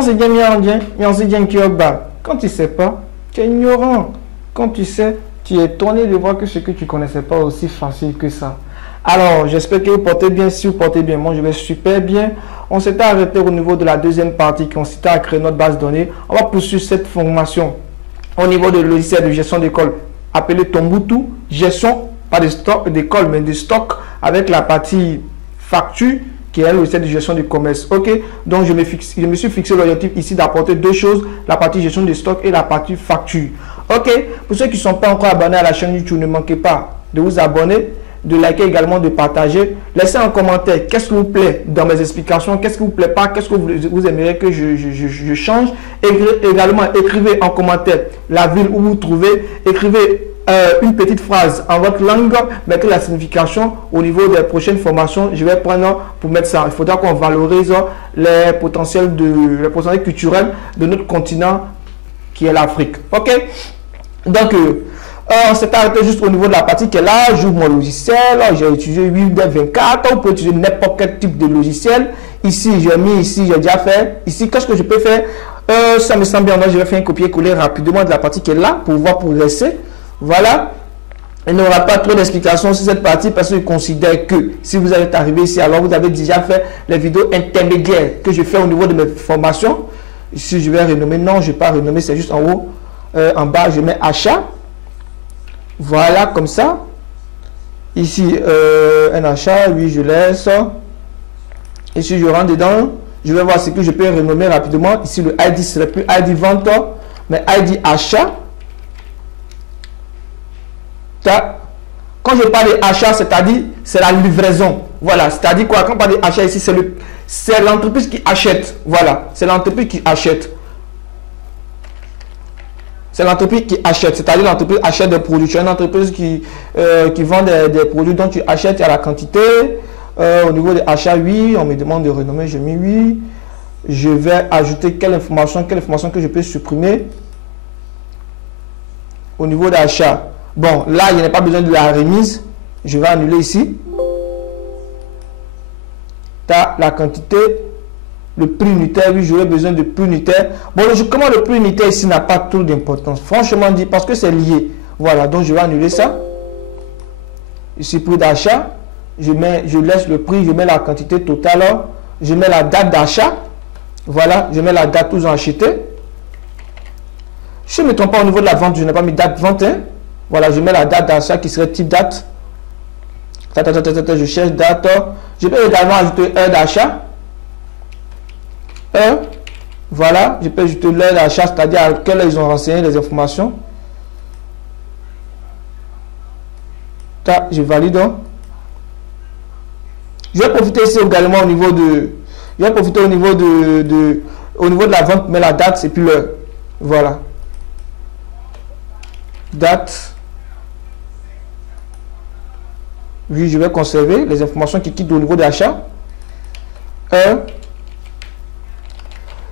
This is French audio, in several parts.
c'est bien, quand tu ne sais pas, tu es ignorant. Quand tu sais, tu es étonné de voir que ce que tu ne connaissais pas est aussi facile que ça. Alors, j'espère que vous portez bien. Si vous portez bien, moi je vais super bien. On s'était arrêté au niveau de la deuxième partie qui consistait à créer notre base de données. On va poursuivre cette formation au niveau de logiciel de gestion d'école appelé Tombouctou, gestion, pas de stock d'école, mais de stock avec la partie facture qui est un logiciel de gestion du commerce. Ok, donc je me suis fixé l'objectif ici d'apporter deux choses, la partie gestion de stock et la partie facture. Ok, pour ceux qui ne sont pas encore abonnés à la chaîne YouTube, ne manquez pas de vous abonner, de liker également, de partager. Laissez un commentaire, qu'est-ce qui vous plaît dans mes explications, qu'est-ce qui vous plaît pas, qu'est-ce que vous aimeriez que je change. Également, écrivez en commentaire la ville où vous trouvez, écrivez une petite phrase en votre langue, mettez la signification. Au niveau des prochaines formations, je vais prendre pour mettre ça. Il faudra qu'on valorise les potentiels culturels de notre continent qui est l'Afrique. Ok, donc on s'est arrêté juste au niveau de la partie qui est là. J'ouvre mon logiciel, j'ai utilisé Windows 24, on peut utiliser n'importe quel type de logiciel. Ici j'ai mis, ici j'ai déjà fait. Ici, qu'est-ce que je peux faire? Ça me semble bien, moi je vais faire un copier-coller rapidement de la partie qui est là pour pouvoir progresser. Voilà, il n'y aura pas trop d'explications sur cette partie parce que je considère que si vous êtes arrivé ici, alors vous avez déjà fait les vidéos intermédiaires que je fais au niveau de mes formations. Ici, je vais renommer, non, je ne vais pas renommer, c'est juste en haut, en bas, je mets achat. Voilà, comme ça. Ici, un achat, oui, je laisse. Ici, je rentre dedans. Je vais voir ce que je peux renommer rapidement. Ici, le ID serait plus ID vente, mais ID achat. Quand je parle d'achat, c'est-à-dire c'est la livraison. Voilà, c'est-à-dire quoi? Quand on parle d'achat ici, c'est l'entreprise qui achète. Voilà, c'est l'entreprise qui achète. C'est l'entreprise qui achète, c'est-à-dire l'entreprise achète des produits. Tu as une entreprise qui vend des produits dont tu achètes à la quantité. Au niveau des achats, oui, on me demande de renommer, je mets oui. Je vais ajouter quelle information que je peux supprimer. Au niveau d'achat. Bon, là, il n'y a pas besoin de la remise. Je vais annuler ici. Tu as la quantité, le prix unitaire. Oui, j'aurais besoin de prix unitaire. Bon, comment le prix unitaire ici n'a pas trop d'importance. Franchement dit, parce que c'est lié. Voilà, donc je vais annuler ça. Ici, prix d'achat. Je laisse le prix, je mets la quantité totale. Je mets la date d'achat. Voilà, je mets la date où ils ont acheté. Je ne me trompe pas au niveau de la vente, je n'ai pas mis date vente. Hein. Voilà, je mets la date d'achat qui serait type date. Je cherche date. Je peux également ajouter heure d'achat. Heure. Voilà, je peux ajouter l'heure d'achat, c'est-à-dire à laquelle ils ont renseigné les informations. Je valide. Je vais profiter ici également au niveau de. Je vais profiter au niveau de la vente, mais la date, c'est plus l'heure. Voilà. Date. Oui, je vais conserver les informations qui quittent au niveau de l'achat.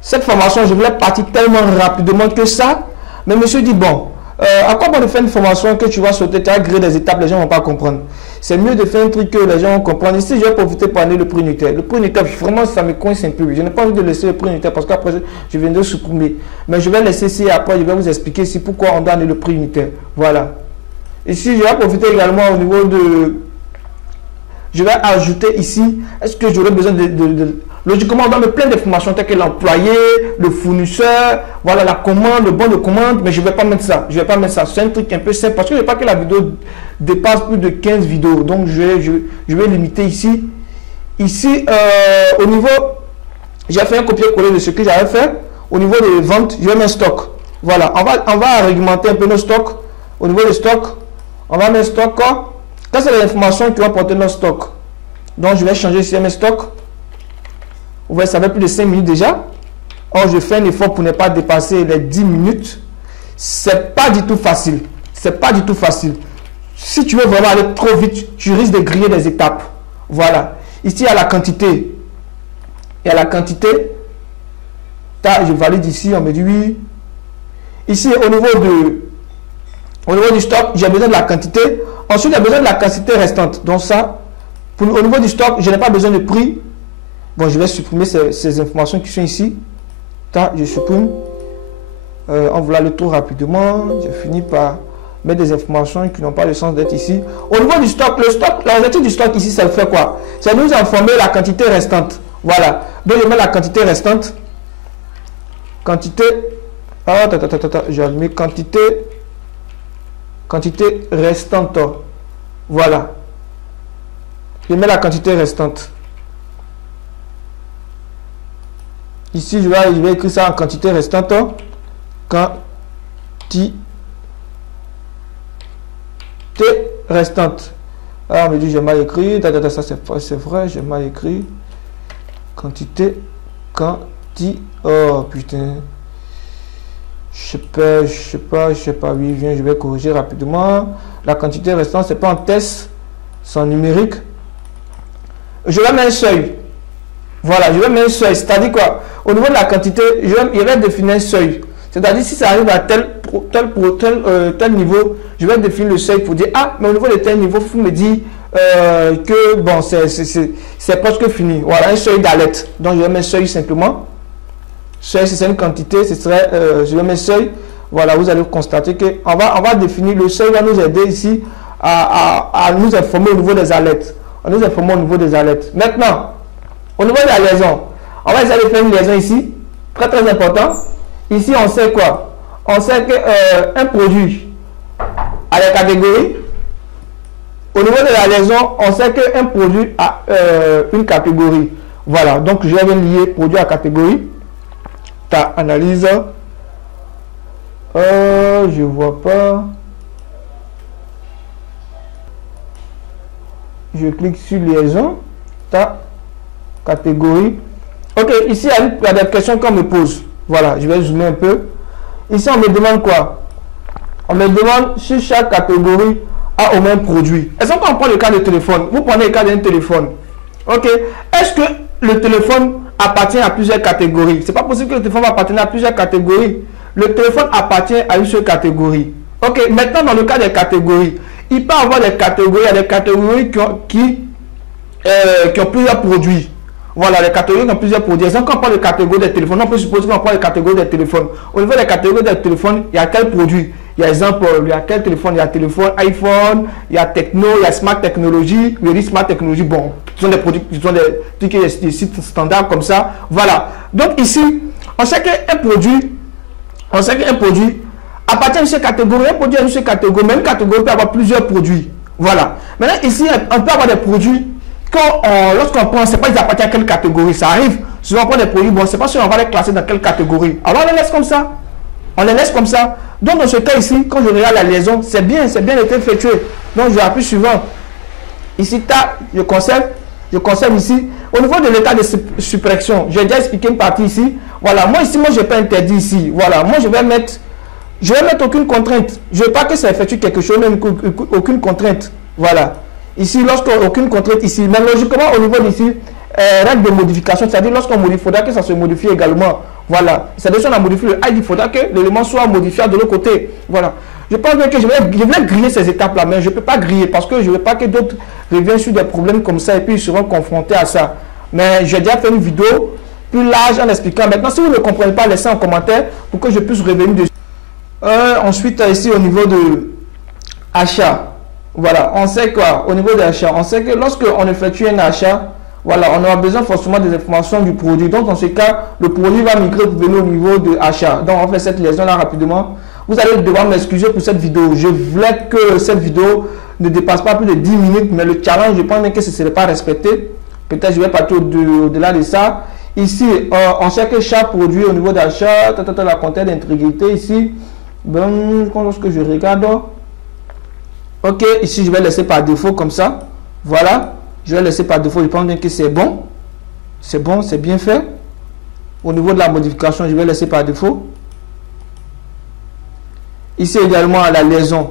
Cette formation, je voulais partir tellement rapidement que ça. Mais monsieur dit, bon, à quoi bon de faire une formation que tu vas sauter, tu as créé des étapes, les gens ne vont pas comprendre. C'est mieux de faire un truc que les gens vont comprendre. Ici, je vais profiter pour aller le prix unitaire. Le prix unitaire, vraiment, ça me coince un peu. Je n'ai pas envie de laisser le prix unitaire parce qu'après, je viens de supprimer. Mais je vais laisser ici et après, je vais vous expliquer ici pourquoi on doit aller le prix unitaire. Voilà. Ici, je vais profiter également au niveau de... Je vais ajouter ici, est-ce que j'aurais besoin logiquement, on donne plein d'informations telles que l'employé, le fournisseur, voilà la commande, le bon de commande, mais je ne vais pas mettre ça. Je vais pas mettre ça. C'est un truc un peu simple parce que je ne veux pas que la vidéo dépasse plus de 15 vidéos. Donc, je vais limiter ici. Ici, au niveau, j'ai fait un copier-coller de ce que j'avais fait. Au niveau des ventes, je vais mettre stock. Voilà, on va réglementer un peu nos stocks. Au niveau des stocks, on va mettre stock. Ça, c'est les informations qui vont porter notre stock. Donc, je vais changer ici mes stocks. Vous voyez, ça fait plus de 5 minutes déjà. Or, je fais un effort pour ne pas dépasser les 10 minutes. C'est pas du tout facile. C'est pas du tout facile. Si tu veux vraiment aller trop vite, tu risques de griller des étapes. Voilà. Ici, il y a la quantité. Il y a la quantité. Je valide ici, on me dit oui. Ici, au niveau du stock, j'ai besoin de la quantité. Ensuite, j'ai besoin de la quantité restante. Donc ça, au niveau du stock, je n'ai pas besoin de prix. Bon, je vais supprimer ces informations qui sont ici. Je supprime. On voit le tout rapidement. Je finis par mettre des informations qui n'ont pas le sens d'être ici. Au niveau du stock, l'objectif du stock ici, ça fait quoi? C'est nous informer la quantité restante. Voilà. Donc, je mets la quantité restante. Quantité. Je mets quantité restante. Voilà. Je mets la quantité restante. Ici, je vais écrire ça en quantité restante. Quantité restante. Ah, on me dit j'ai mal écrit. Ça c'est vrai, j'ai mal écrit. Quantité. Oh putain. Je sais pas. Oui, viens, je vais corriger rapidement. La quantité restante, c'est pas en test, c'est en numérique. Je vais mettre un seuil. Voilà, je vais mettre un seuil. C'est-à-dire quoi? Au niveau de la quantité, je vais définir un seuil. C'est-à-dire si ça arrive à tel niveau, je vais définir le seuil pour dire ah, mais au niveau de tel niveau, vous me dites que bon, c'est presque fini. Voilà, un seuil d'alerte. Donc je vais mettre seuil simplement. Seuil, c'est une quantité, ce serait, je vais mettre seuil. Voilà, vous allez constater que on va définir le seuil, va nous aider ici à nous informer au niveau des alertes. On nous informe au niveau des alertes. Maintenant, au niveau de la liaison, on va essayer de faire une liaison ici, très très important. Ici, on sait quoi? On sait qu'un produit a des catégories. Au niveau de la liaison, on sait qu'un produit a une catégorie. Voilà, donc je vais lier produit à catégorie. Ta analyse. Je vois pas. Je clique sur liaison. Ta catégorie. Ok, ici il y a des questions qu'on me pose. Voilà, je vais zoomer un peu. Ici, on me demande quoi? On me demande si chaque catégorie a au même produit. Est-ce qu'on prend le cas de téléphone? Vous prenez le cas d'un téléphone. Ok. Est-ce que le téléphone appartient à plusieurs catégories? C'est pas possible que le téléphone va appartenir à plusieurs catégories. Le téléphone appartient à une seule catégorie. Ok. Maintenant, dans le cas des catégories, il peut y avoir des catégories. Il y a des catégories qui ont plusieurs produits. Voilà, les catégories ont plusieurs produits. Quand on parle de catégories des téléphones, on peut supposer qu'on parle de catégories des téléphones. Au niveau des catégories des téléphones, il y a quel produit? Il y a exemple, il y a quel téléphone? Il y a téléphone iPhone, il y a Techno, il y a Smart Technology. Il y a Smart Technology, bon, ce sont des produits, ce sont des sites standards comme ça. Voilà. Donc ici, on sait qu'un produit appartient à une seule catégorie. Un produit à une seule catégorie, mais une catégorie peut avoir plusieurs produits. Voilà. Maintenant, ici, on peut avoir des produits. Lorsqu'on prend, c'est pas ils appartiennent à quelle catégorie, ça arrive. Souvent on prend des produits, bon, c'est pas sûr on va les classer dans quelle catégorie. Alors on les laisse comme ça. On les laisse comme ça. Donc dans ce cas ici, quand je regarde la liaison, c'est bien été effectué. Donc je appuie suivant. Ici, je conserve ici. Au niveau de l'état de suppression, j'ai déjà expliqué une partie ici. Voilà, moi ici, j'ai pas interdit ici. Voilà, moi je vais mettre aucune contrainte. Je veux pas que ça effectue quelque chose, même aucune contrainte. Voilà. Ici, lorsqu'on n'a aucune contrainte ici, mais logiquement au niveau d'ici, règle de modification, c'est-à-dire lorsqu'on modifie, il faudra que ça se modifie également. Voilà. C'est-à-dire si on a modifié le ID, il faudra que l'élément soit modifié de l'autre côté. Voilà. Je pense bien que je vais griller ces étapes-là, mais je ne peux pas griller parce que je ne veux pas que d'autres reviennent sur des problèmes comme ça et puis ils seront confrontés à ça. Mais j'ai déjà fait une vidéo plus large en expliquant. Maintenant, si vous ne comprenez pas, laissez en commentaire pour que je puisse revenir dessus. Ensuite, ici, au niveau de achat. Voilà, on sait quoi au niveau de l'achat? On sait que lorsqu'on effectue un achat, voilà, on aura besoin forcément des informations du produit. Donc, dans ce cas, le produit va migrer pour venir au niveau de achat. Donc, on fait cette liaison-là rapidement. Vous allez devoir m'excuser pour cette vidéo. Je voulais que cette vidéo ne dépasse pas plus de 10 minutes, mais le challenge, je pense bien que ce ne serait pas respecté. Peut-être je vais partir au-delà de ça. Ici, on sait que chaque produit au niveau d'achat, la comptabilité d'intégrité ici, bon, lorsque je regarde. Ok, ici je vais laisser par défaut comme ça. Voilà, je vais laisser par défaut. Je pense bien que c'est bon. C'est bon, c'est bien fait. Au niveau de la modification, je vais laisser par défaut. Ici également la liaison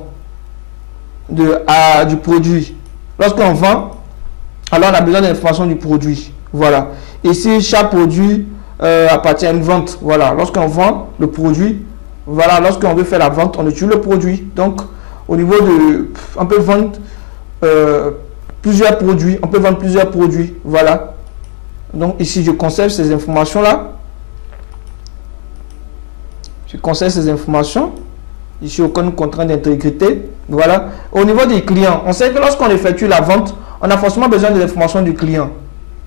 du produit. Lorsqu'on vend, alors on a besoin d'informations du produit. Voilà. Ici, chaque produit appartient à une vente. Voilà. Lorsqu'on vend le produit, voilà, lorsqu'on veut faire la vente, on utilise le produit. Donc, au niveau de... On peut vendre plusieurs produits. On peut vendre plusieurs produits. Voilà. Donc, ici, je conserve ces informations-là. Je conseille ces informations. Ici, aucune contrainte d'intégrité. Voilà. Au niveau des clients, on sait que lorsqu'on effectue la vente, on a forcément besoin de l'information du client.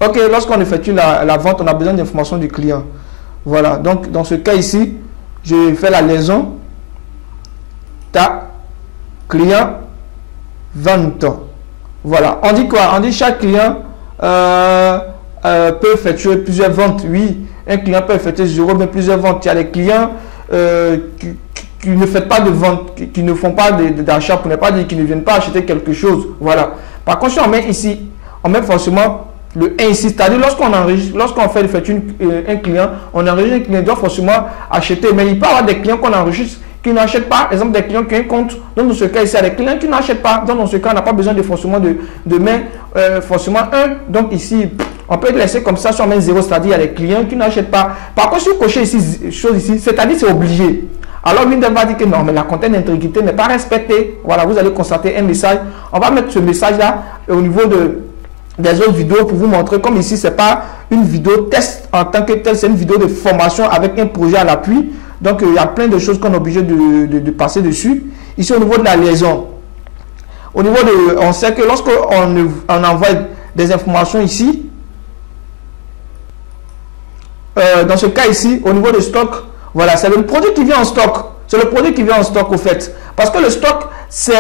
Ok, lorsqu'on effectue la vente, on a besoin d'informations du client. Voilà. Donc, dans ce cas ici, je fais la liaison. Client, vente. Voilà. On dit quoi? On dit chaque client peut effectuer plusieurs ventes. Oui, un client peut effectuer 0, mais plusieurs ventes. Il y a des clients qui ne font pas de vente, qui ne font pas d'achat, pour ne pas dire qu'ils ne viennent pas acheter quelque chose. Voilà. Par contre, si on met ici, on met forcément le 1 ici, c'est-à-dire lorsqu'on fait effectuer un client, on enregistre un client, doit forcément acheter. Mais il peut y avoir des clients qu'on enregistre qui n'achètent pas, par exemple des clients qui ont un compte. Donc dans ce cas ici, il y a des clients qui n'achètent pas. Donc dans ce cas, on n'a pas besoin de forcément de mettre forcément 1. Donc ici, on peut laisser comme ça, si on met 0, c'est-à-dire il y a des clients qui n'achètent pas. Par contre, si vous cochez ici, chose ici, c'est-à-dire c'est obligé. Alors Windows va dire que non, mais la contrainte d'intégrité n'est pas respectée. Voilà, vous allez constater un message. On va mettre ce message-là au niveau des autres vidéos pour vous montrer. Comme ici, ce n'est pas une vidéo test en tant que telle, c'est une vidéo de formation avec un projet à l'appui. Donc, il y a plein de choses qu'on est obligé de passer dessus. Ici, au niveau de la liaison, au niveau de, on sait que lorsqu'on envoie des informations ici, dans ce cas ici, au niveau de stock, voilà, c'est le produit qui vient en stock. C'est le produit qui vient en stock, au fait. Parce que le stock, c'est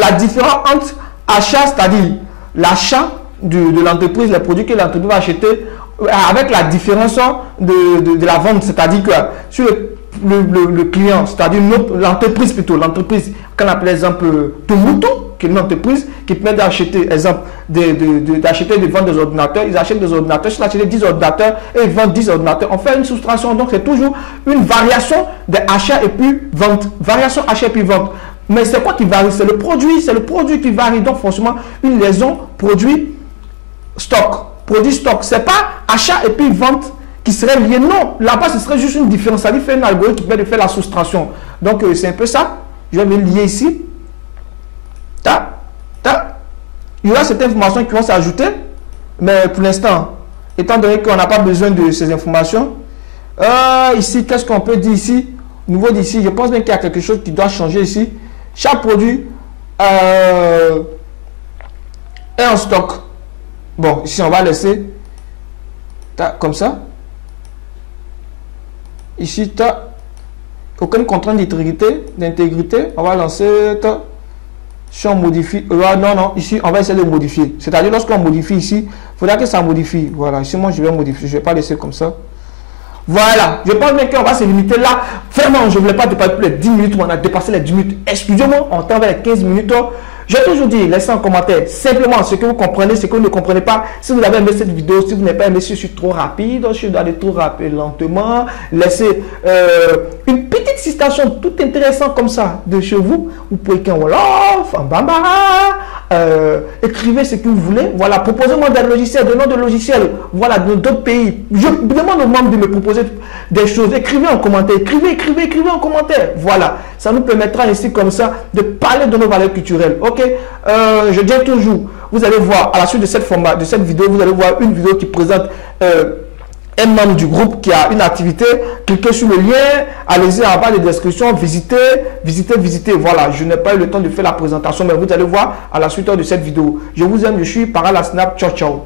la différence entre achat, c'est-à-dire l'achat de l'entreprise, les produits que l'entreprise va acheter, avec la différence de la vente. C'est-à-dire que sur le client, c'est-à-dire l'entreprise plutôt, l'entreprise, qu'on appelle exemple Tomuto, qui est une entreprise qui permet d'acheter, exemple, d'acheter de vendre des ordinateurs. Ils achètent des ordinateurs, ils achètent 10 ordinateurs et ils vendent 10 ordinateurs. On fait une soustraction, donc c'est toujours une variation d'achat et puis vente. Variation achat et puis vente. Mais c'est quoi qui varie? C'est le produit qui varie. Donc forcément, une liaison produit-stock. Produit-stock, c'est pas achat et puis vente qui serait lié. Non, là-bas, ce serait juste une différence. Ça lui fait un algorithme qui permet de faire la soustraction. Donc, c'est un peu ça. Je vais me lier ici. Il y aura cette information qui vont s'ajouter. Mais pour l'instant, étant donné qu'on n'a pas besoin de ces informations, ici, qu'est-ce qu'on peut dire ici? Au niveau d'ici, je pense bien qu'il y a quelque chose qui doit changer ici. Chaque produit est en stock. Bon, ici, on va laisser comme ça. Ici, tu n'as aucune contrainte d'intégrité. On va lancer. Si on modifie. Non, ici, on va essayer de modifier. C'est-à-dire, lorsqu'on modifie ici, il faudra que ça modifie. Voilà, ici, moi, je vais modifier. Je ne vais pas laisser comme ça. Voilà, je pense bien qu'on va se limiter là. Vraiment, je ne voulais pas dépasser les 10 minutes où on a dépassé les 10 minutes. Excusez-moi, on tend vers les 15 minutes. J'ai toujours dit, laissez en commentaire simplement ce que vous comprenez, ce que vous ne comprenez pas. Si vous avez aimé cette vidéo, si vous n'avez pas aimé, si je suis trop rapide, je dois aller trop rapide, lentement. Laissez une petite citation tout intéressante comme ça de chez vous. Vous pouvez qu'un Wolof, en Bambara, écrivez ce que vous voulez. Voilà, proposez-moi des logiciels, des noms de logiciels. Voilà, de d'autres pays. Je demande aux membres de me proposer des choses. Écrivez en commentaire, écrivez en commentaire. Voilà, ça nous permettra ici comme ça de parler de nos valeurs culturelles. Ok, je dis toujours, vous allez voir à la suite de cette vidéo, vous allez voir une vidéo qui présente un membre du groupe qui a une activité. Cliquez sur le lien, allez-y en bas de description, visitez. Voilà, je n'ai pas eu le temps de faire la présentation, mais vous allez voir à la suite de cette vidéo. Je vous aime, je suis Para la Snap. Ciao, ciao.